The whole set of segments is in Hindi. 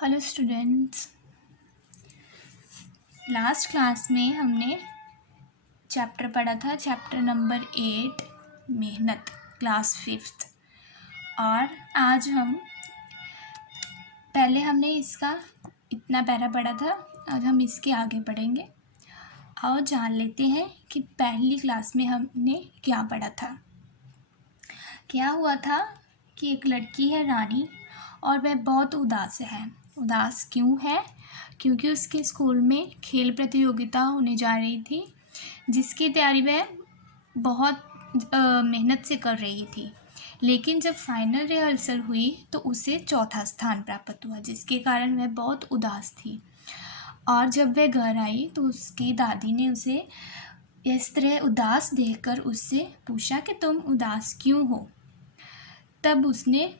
हेलो स्टूडेंट्स, लास्ट क्लास में हमने चैप्टर पढ़ा था, चैप्टर नंबर 8 मेहनत, क्लास 5th। और आज हमने इसका इतना पैरा पढ़ा था, आज हम इसके आगे पढ़ेंगे। आओ जान लेते हैं कि पहली क्लास में हमने क्या पढ़ा था। क्या हुआ था कि एक लड़की है रानी, और वह बहुत उदास है। उदास क्यों है? क्योंकि उसके स्कूल में खेल प्रतियोगिता होने जा रही थी, जिसकी तैयारी वह बहुत मेहनत से कर रही थी। लेकिन जब फाइनल रिहर्सल हुई तो उसे चौथा स्थान प्राप्त हुआ, जिसके कारण वह बहुत उदास थी। और जब वह घर आई तो उसकी दादी ने उसे इस तरह उदास देखकर उससे पूछा कि तुम उदास क्यों हो। तब उसने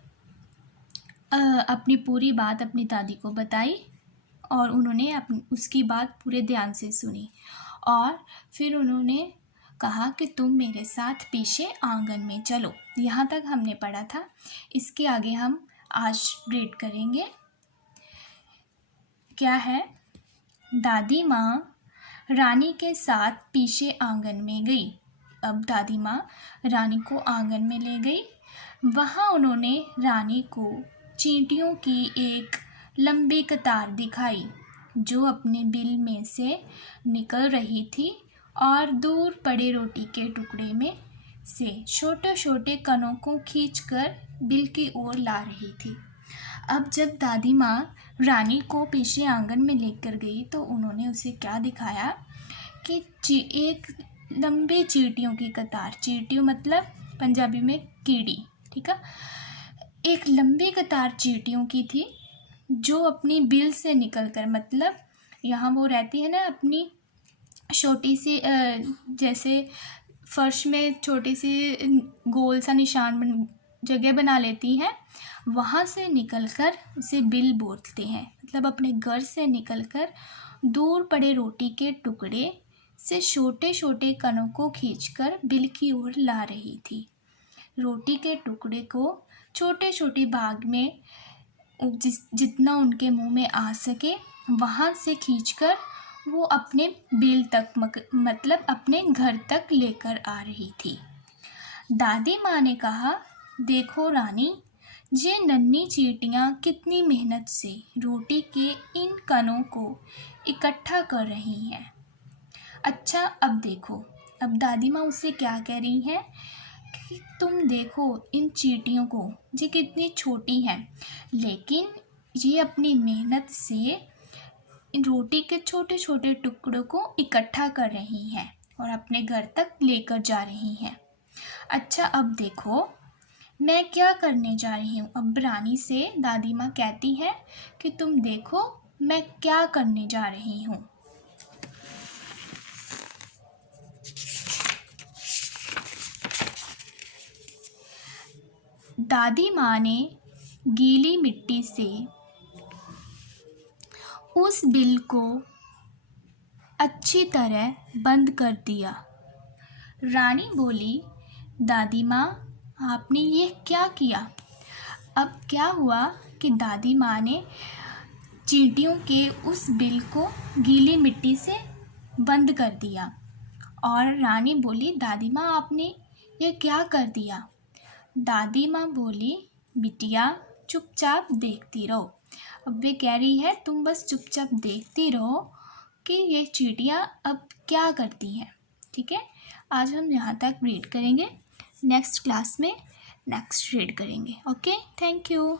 अपनी पूरी बात अपनी दादी को बताई, और उन्होंने उसकी बात पूरे ध्यान से सुनी। और फिर उन्होंने कहा कि तुम मेरे साथ पीछे आंगन में चलो। यहाँ तक हमने पढ़ा था। इसके आगे हम आज रीड करेंगे। क्या है? दादी माँ रानी के साथ पीछे आंगन में गई। अब दादी माँ रानी को आंगन में ले गई। वहाँ उन्होंने रानी को चींटियों की एक लंबी कतार दिखाई, जो अपने बिल में से निकल रही थी और दूर पड़े रोटी के टुकड़े में से छोटे छोटे कणों को खींचकर बिल की ओर ला रही थी। अब जब दादी माँ रानी को पीछे आंगन में लेकर गई तो उन्होंने उसे क्या दिखाया कि एक लंबी चींटियों की कतार, चींटियों मतलब पंजाबी में कीड़ी, ठीक है। एक लंबी कतार चींटियों की थी, जो अपनी बिल से निकलकर, मतलब यहाँ वो रहती है ना अपनी छोटी सी जैसे फर्श में छोटी सी गोल सा निशान जगह बना लेती हैं, वहाँ से निकलकर उसे बिल बोलते हैं। मतलब अपने घर से निकलकर दूर पड़े रोटी के टुकड़े से छोटे छोटे कणों को खींचकर बिल की ओर ला रही थी। रोटी के टुकड़े को छोटे छोटे भाग में जितना उनके मुंह में आ सके वहाँ से खींचकर वो अपने बिल तक मतलब अपने घर तक लेकर आ रही थी। दादी माँ ने कहा, देखो रानी, ये नन्ही चींटियाँ कितनी मेहनत से रोटी के इन कणों को इकट्ठा कर रही हैं। अच्छा, अब देखो। अब दादी माँ उससे क्या कह रही हैं कि तुम देखो इन चींटियों को, ये कितनी छोटी हैं, लेकिन ये अपनी मेहनत से रोटी के छोटे छोटे टुकड़ों को इकट्ठा कर रही हैं और अपने घर तक लेकर जा रही हैं। अच्छा, अब देखो मैं क्या करने जा रही हूँ। अब रानी से दादी माँ कहती है कि तुम देखो मैं क्या करने जा रही हूँ। दादी माँ ने गीली मिट्टी से उस बिल को अच्छी तरह बंद कर दिया। रानी बोली, दादी माँ, आपने ये क्या किया? अब क्या हुआ कि दादी माँ ने चींटियों के उस बिल को गीली मिट्टी से बंद कर दिया। और रानी बोली, दादी माँ, आपने ये क्या कर दिया? दादी माँ बोली, बिटिया चुपचाप देखती रहो। अब वे कह रही है तुम बस चुपचाप देखती रहो कि ये चींटियाँ अब क्या करती हैं। ठीक है, आज हम यहाँ तक रीड करेंगे। नेक्स्ट क्लास में नेक्स्ट रीड करेंगे। Okay, thank you.